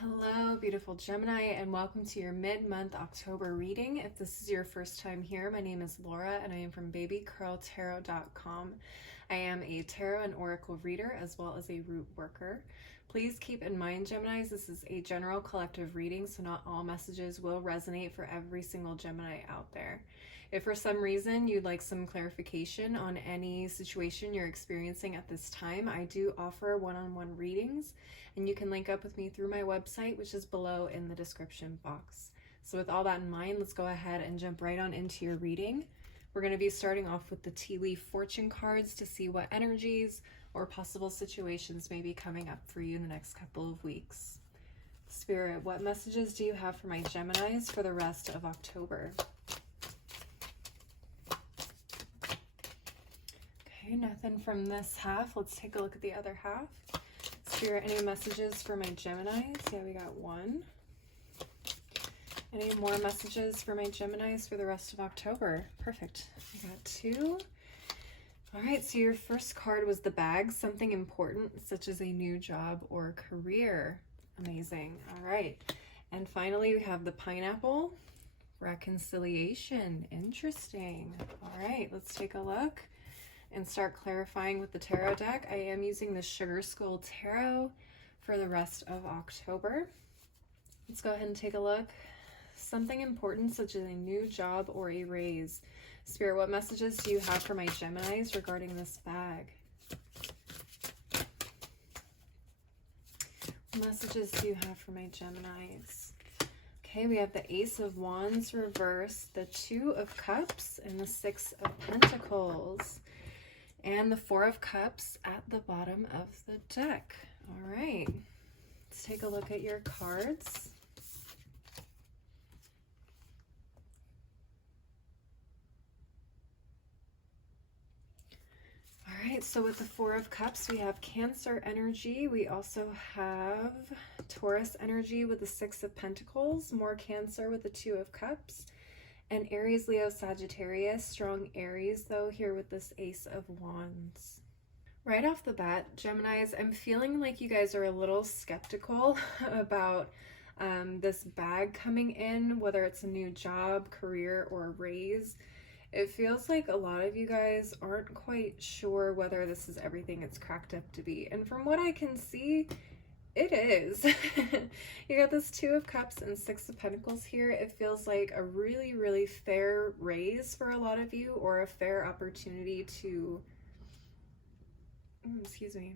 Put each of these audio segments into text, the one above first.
Hello, beautiful Gemini, and welcome to your mid-month October reading. If this is your first time here, my name is Laura, and I am from babycurltarot.com. I am a tarot and oracle reader, as well as a root worker. Please keep in mind, Geminis, this is a general collective reading, so not all messages will resonate for every single Gemini out there. If for some reason you'd like some clarification on any situation you're experiencing at this time, I do offer one-on-one readings, and you can link up with me through my website, which is below in the description box. So with all that in mind, let's go ahead and jump right on into your reading. We're going to be starting off with the tea leaf fortune cards to see what energies or possible situations may be coming up for you in the next couple of weeks. Spirit, what messages do you have for my Geminis for the rest of October? Okay, nothing from this half. Let's take a look at the other half. Spirit, any messages for my Geminis? Yeah, we got one. Any more messages for my Geminis for the rest of October? Perfect. I got two. All right, so your first card was the bag, something important, such as a new job or career. Amazing. All right. And finally, we have the pineapple, reconciliation. Interesting. All right, let's take a look and start clarifying with the tarot deck. I am using the Sugar Skull Tarot for the rest of October. Let's go ahead and take a look. Something important, such as a new job or a raise. Spirit, what messages do you have for my Geminis regarding this bag? What messages do you have for my Geminis? Okay, we have the Ace of Wands reversed, the Two of Cups, and the Six of Pentacles. And the Four of Cups at the bottom of the deck. All right, let's take a look at your cards. All right, so with the Four of Cups, we have Cancer energy. We also have Taurus energy with the Six of Pentacles, more Cancer with the Two of Cups, and Aries, Leo, Sagittarius. Strong Aries, though, here with this Ace of Wands. Right off the bat, Geminis, I'm feeling like you guys are a little skeptical about this bag coming in, whether it's a new job, career, or a raise. It feels like a lot of you guys aren't quite sure whether this is everything it's cracked up to be. And from what I can see, it is. You got this Two of Cups and Six of Pentacles here. It feels like a really, really fair raise for a lot of you, or a fair opportunity to, excuse me,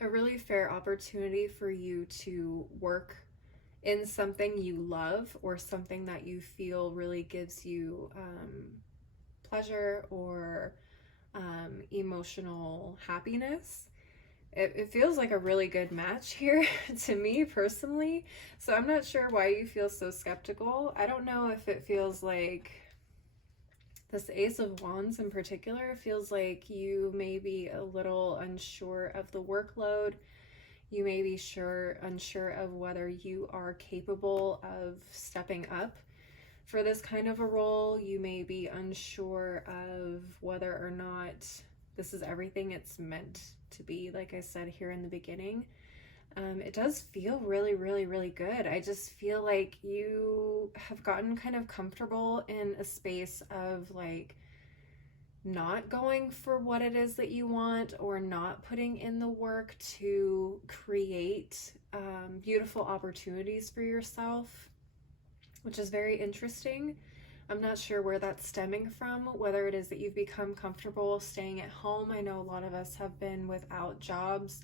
a really fair opportunity for you to work in something you love, or something that you feel really gives you pleasure or emotional happiness. It feels like a really good match here to me personally. So I'm not sure why you feel so skeptical. I don't know if it feels like this Ace of Wands in particular feels like you may be a little unsure of the workload. You may be unsure of whether you are capable of stepping up for this kind of a role. You may be unsure of whether or not this is everything it's meant to be. Like I said here in the beginning, it does feel really, really, really good. I just feel like you have gotten kind of comfortable in a space of like not going for what it is that you want, or not putting in the work to create beautiful opportunities for yourself, which is very interesting. I'm not sure where that's stemming from, whether it is that you've become comfortable staying at home. I know a lot of us have been without jobs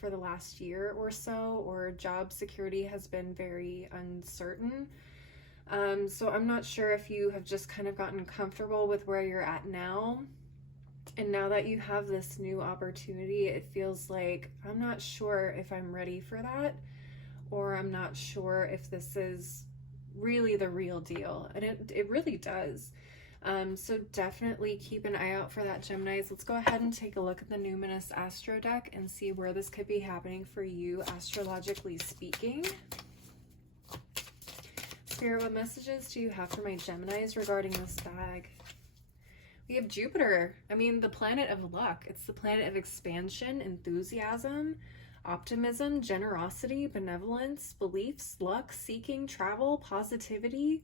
for the last year or so, or job security has been very uncertain. So I'm not sure if you have just kind of gotten comfortable with where you're at now. And now that you have this new opportunity, it feels like, I'm not sure if I'm ready for that, or I'm not sure if this is really the real deal. And it really does. So definitely keep an eye out for that, Geminis. Let's go ahead and take a look at the Numinous Astro deck and see where this could be happening for you, astrologically speaking. Spirit, what messages do you have for my Geminis regarding this bag? We have Jupiter. I mean, the planet of luck. It's the planet of expansion, enthusiasm, optimism, generosity, benevolence, beliefs, luck, seeking, travel, positivity,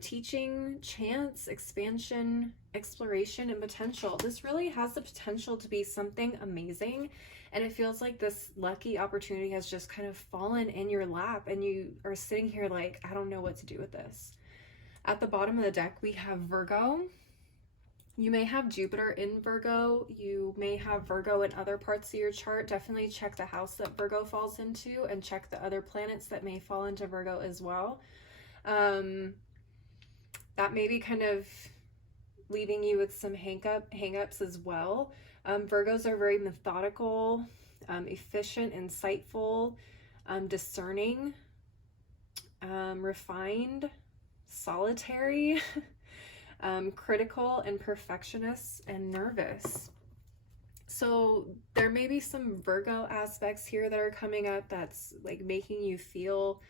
teaching, chance, expansion, exploration, and potential. This really has the potential to be something amazing, and it feels like this lucky opportunity has just kind of fallen in your lap, and you are sitting here like, I don't know what to do with this. At the bottom of the deck, we have Virgo. You may have Jupiter in Virgo. You may have Virgo in other parts of your chart. Definitely check the house that Virgo falls into, and check the other planets that may fall into Virgo as well. That may be kind of leaving you with some hang-ups as well. Virgos are very methodical, efficient, insightful, discerning, refined, solitary, critical, and perfectionist, and nervous. So there may be some Virgo aspects here that are coming up that's like making you feel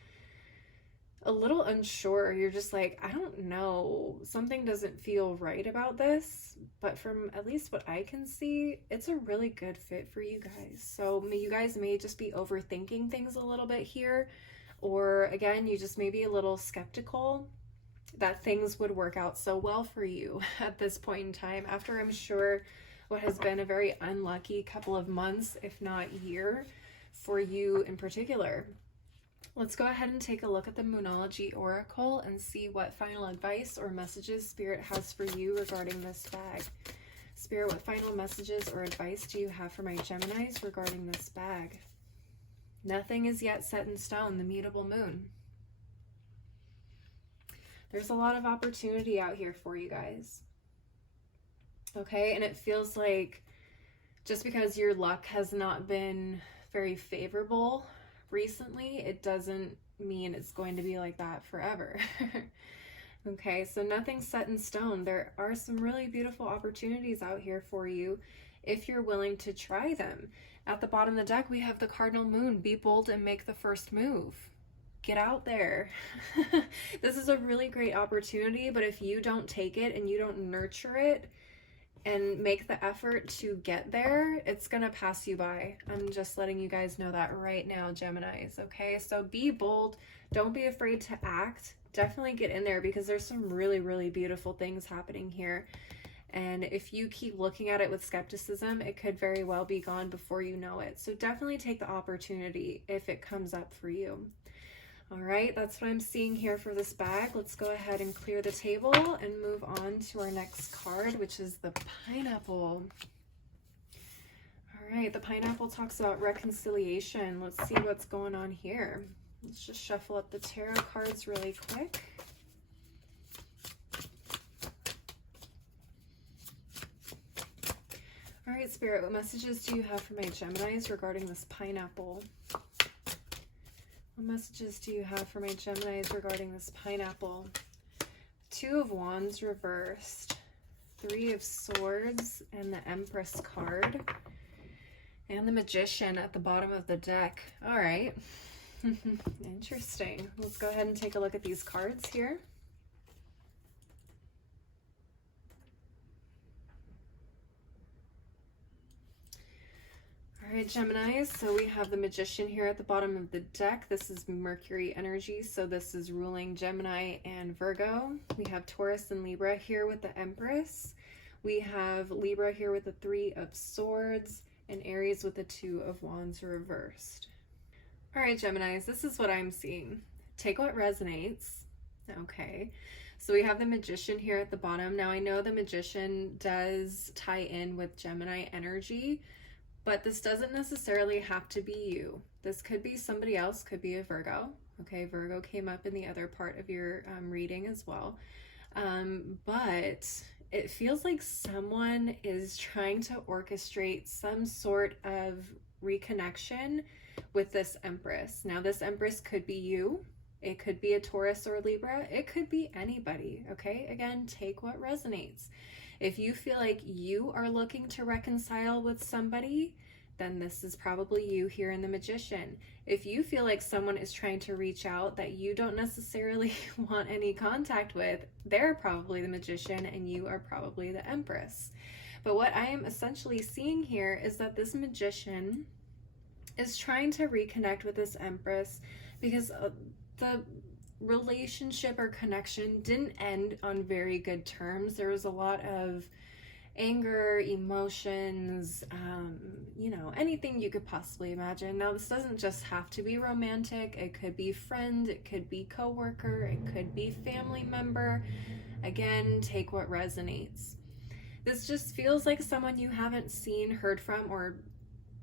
a little unsure. You're just like, I don't know, something doesn't feel right about this. But from at least what I can see, it's a really good fit for you guys. So you guys may just be overthinking things a little bit here, or again, you just may be a little skeptical that things would work out so well for you at this point in time, after I'm sure what has been a very unlucky couple of months, if not year, for you in particular. Let's go ahead and take a look at the Moonology Oracle and see what final advice or messages Spirit has for you regarding this bag. Spirit, what final messages or advice do you have for my Geminis regarding this bag? Nothing is yet set in stone, the mutable moon. There's a lot of opportunity out here for you guys. Okay, and it feels like just because your luck has not been very favorable recently, it doesn't mean it's going to be like that forever. Okay, so nothing's set in stone. There are some really beautiful opportunities out here for you if you're willing to try them. At the bottom of the deck, we have the cardinal moon. Be bold and make the first move. Get out there. This is a really great opportunity, but if you don't take it and you don't nurture it and make the effort to get there, it's gonna pass you by. I'm just letting you guys know that right now, Geminis, okay? So be bold. Don't be afraid to act. Definitely get in there, because there's some really, really beautiful things happening here. And if you keep looking at it with skepticism, it could very well be gone before you know it. So definitely take the opportunity if it comes up for you. All right, that's what I'm seeing here for this bag. Let's go ahead and clear the table and move on to our next card, which is the pineapple. All right, the pineapple talks about reconciliation. Let's see what's going on here. Let's just shuffle up the tarot cards really quick. All right, Spirit, what messages do you have for my Geminis regarding this pineapple? What messages do you have for my Geminis regarding this pineapple? Two of Wands reversed, Three of Swords, and the Empress card, and the Magician at the bottom of the deck. All right. Interesting. Let's go ahead and take a look at these cards here. All right, Geminis, so we have the Magician here at the bottom of the deck. This is Mercury energy, so this is ruling Gemini and Virgo. We have Taurus and Libra here with the Empress. We have Libra here with the Three of Swords, and Aries with the Two of Wands reversed. All right, Geminis, this is what I'm seeing. Take what resonates. Okay, so we have the Magician here at the bottom. Now, I know the Magician does tie in with Gemini energy, but this doesn't necessarily have to be you. This could be somebody else, could be a Virgo. Okay, Virgo came up in the other part of your reading as well. But it feels like someone is trying to orchestrate some sort of reconnection with this Empress. Now, this Empress could be you. It could be a Taurus or Libra. It could be anybody, okay? Again, take what resonates. If you feel like you are looking to reconcile with somebody, then this is probably you here in the Magician. If you feel like someone is trying to reach out that you don't necessarily want any contact with, they're probably the Magician and you are probably the Empress. But what I am essentially seeing here is that this Magician is trying to reconnect with this Empress because the relationship or connection didn't end on very good terms. There was a lot of anger, emotions, you know, anything you could possibly imagine. Now, this doesn't just have to be romantic. It could be friend, it could be coworker, it could be family member. Again, take what resonates. This just feels like someone you haven't seen, heard from, or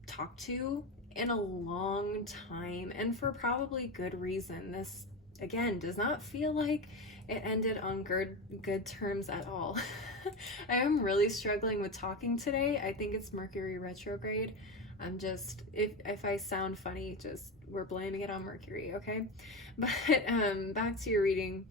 talked to in a long time, and for probably good reason. This, again, does not feel like it ended on good terms at all. I am really struggling with talking today. I think it's Mercury retrograde. I'm just, if I sound funny, just, we're blaming it on Mercury, okay? But back to your reading.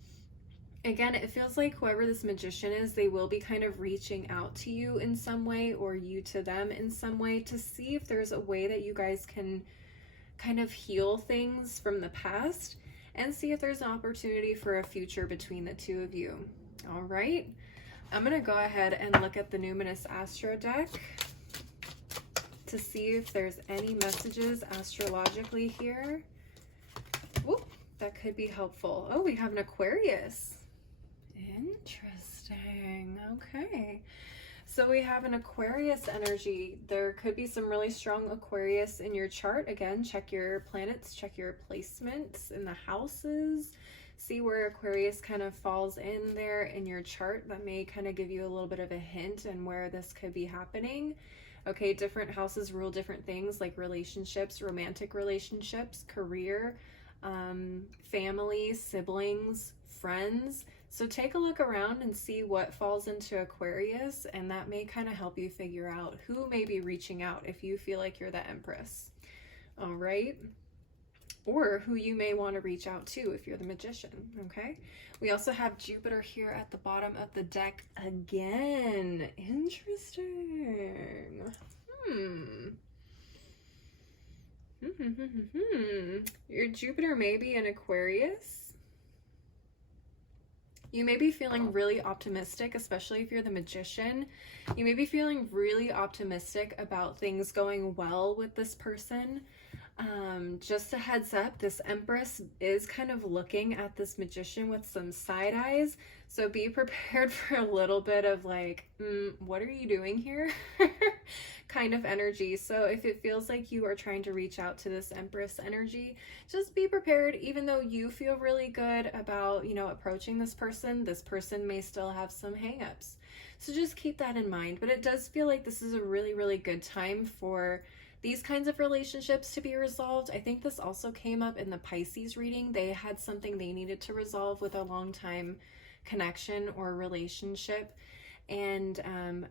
Again, it feels like whoever this magician is, they will be kind of reaching out to you in some way, or you to them in some way, to see if there's a way that you guys can kind of heal things from the past and see if there's an opportunity for a future between the two of you. All right, I'm gonna go ahead and look at the Numinous Astro deck to see if there's any messages astrologically here. Whoop, that could be helpful. Oh, we have an Aquarius. Interesting. Okay. So we have an Aquarius energy. There could be some really strong Aquarius in your chart. Again, check your planets, check your placements in the houses. See where Aquarius kind of falls in there in your chart. That may kind of give you a little bit of a hint and where this could be happening. Okay, different houses rule different things, like relationships, romantic relationships, career, family, siblings, friends. So take a look around and see what falls into Aquarius, and that may kind of help you figure out who may be reaching out if you feel like you're the Empress. All right. Or who you may want to reach out to if you're the Magician. Okay. We also have Jupiter here at the bottom of the deck again. Interesting. Your Jupiter may be in Aquarius. You may be feeling really optimistic, especially if you're the Magician. You may be feeling really optimistic about things going well with this person. Just a heads up, this Empress is kind of looking at this Magician with some side eyes. So be prepared for a little bit of like, what are you doing here? kind of energy. So if it feels like you are trying to reach out to this Empress energy, just be prepared. Even though you feel really good about, you know, approaching this person may still have some hangups. So just keep that in mind. But it does feel like this is a really, really good time for these kinds of relationships to be resolved. I think this also came up in the Pisces reading. They had something they needed to resolve with a long time connection or relationship. And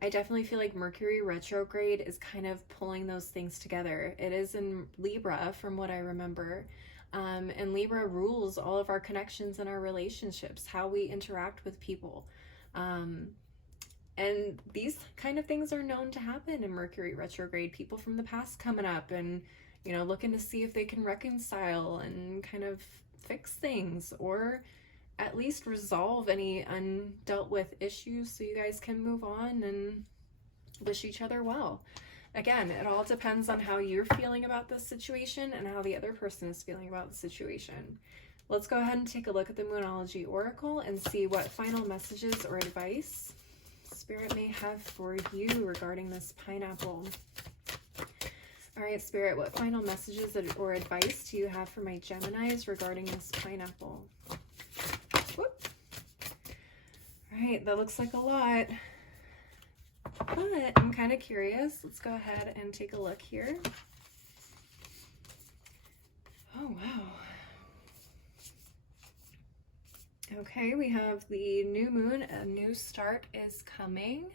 I definitely feel like Mercury retrograde is kind of pulling those things together. It is in Libra from what I remember. And Libra rules all of our connections and our relationships, how we interact with people. And these kind of things are known to happen in Mercury retrograde. People from the past coming up and, you know, looking to see if they can reconcile and kind of fix things, or at least resolve any undealt with issues so you guys can move on and wish each other well. Again, it all depends on how you're feeling about this situation and how the other person is feeling about the situation. Let's go ahead and take a look at the Moonology Oracle and see what final messages or advice Spirit may have for you regarding this pineapple. All right, Spirit, what final messages or advice do you have for my Geminis regarding this pineapple? Whoop. All right, that looks like a lot, but I'm kind of curious. Let's go ahead and take a look here. Oh, wow. Okay, we have the new moon. A new start is coming.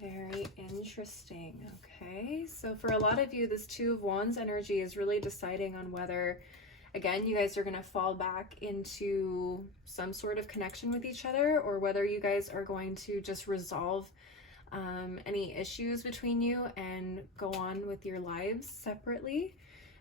Very interesting. Okay, so for a lot of you, this Two of Wands energy is really deciding on whether, again, you guys are going to fall back into some sort of connection with each other, or whether you guys are going to just resolve any issues between you and go on with your lives separately.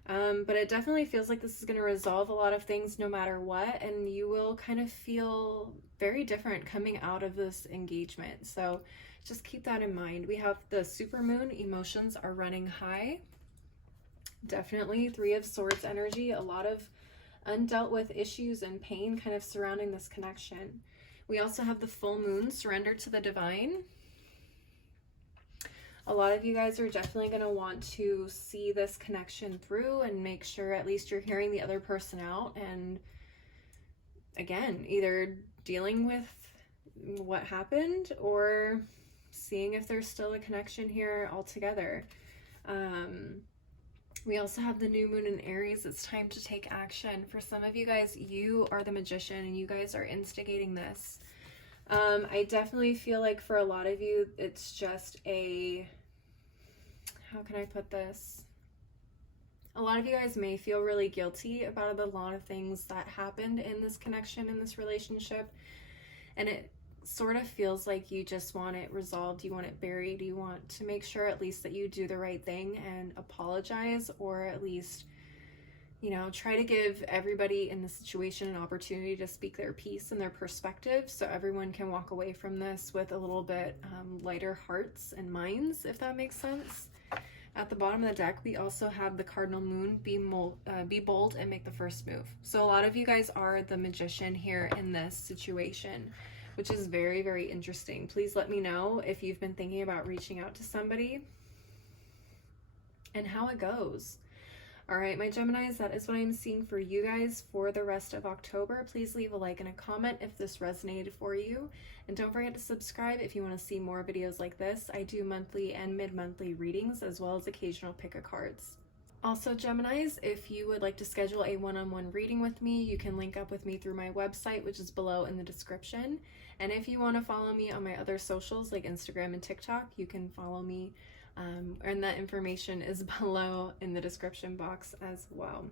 But it definitely feels like this is going to resolve a lot of things no matter what, and you will kind of feel very different coming out of this engagement. So just keep that in mind. We have the supermoon, emotions are running high. Definitely Three of Swords energy, a lot of undealt with issues and pain kind of surrounding this connection. We also have the full moon, surrender to the divine. A lot of you guys are definitely going to want to see this connection through and make sure at least you're hearing the other person out, and again, either dealing with what happened or seeing if there's still a connection here altogether. We also have the new moon in Aries. It's time to take action. For some of you guys, you are the magician and you guys are instigating this. I definitely feel like for a lot of you, it's just a, how can I put this? A lot of you guys may feel really guilty about a lot of things that happened in this connection, in this relationship. And it sort of feels like you just want it resolved, you want it buried, you want to make sure at least that you do the right thing and apologize, or at least, you know, try to give everybody in the situation an opportunity to speak their piece and their perspective, so everyone can walk away from this with a little bit lighter hearts and minds, if that makes sense. At the bottom of the deck, we also have the cardinal moon, be bold and make the first move. So a lot of you guys are the magician here in this situation, which is very, very interesting. Please let me know if you've been thinking about reaching out to somebody and how it goes. All right, my Geminis, that is what I'm seeing for you guys for the rest of October. Please leave a like and a comment if this resonated for you. And don't forget to subscribe if you want to see more videos like this. I do monthly and mid-monthly readings, as well as occasional pick-a-cards. Also, Geminis, if you would like to schedule a one-on-one reading with me, you can link up with me through my website, which is below in the description. And if you want to follow me on my other socials like Instagram and TikTok, you can follow me, and that information is below in the description box as well.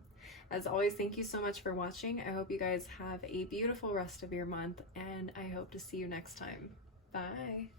As always, thank you so much for watching. I hope you guys have a beautiful rest of your month, and I hope to see you next time. Bye.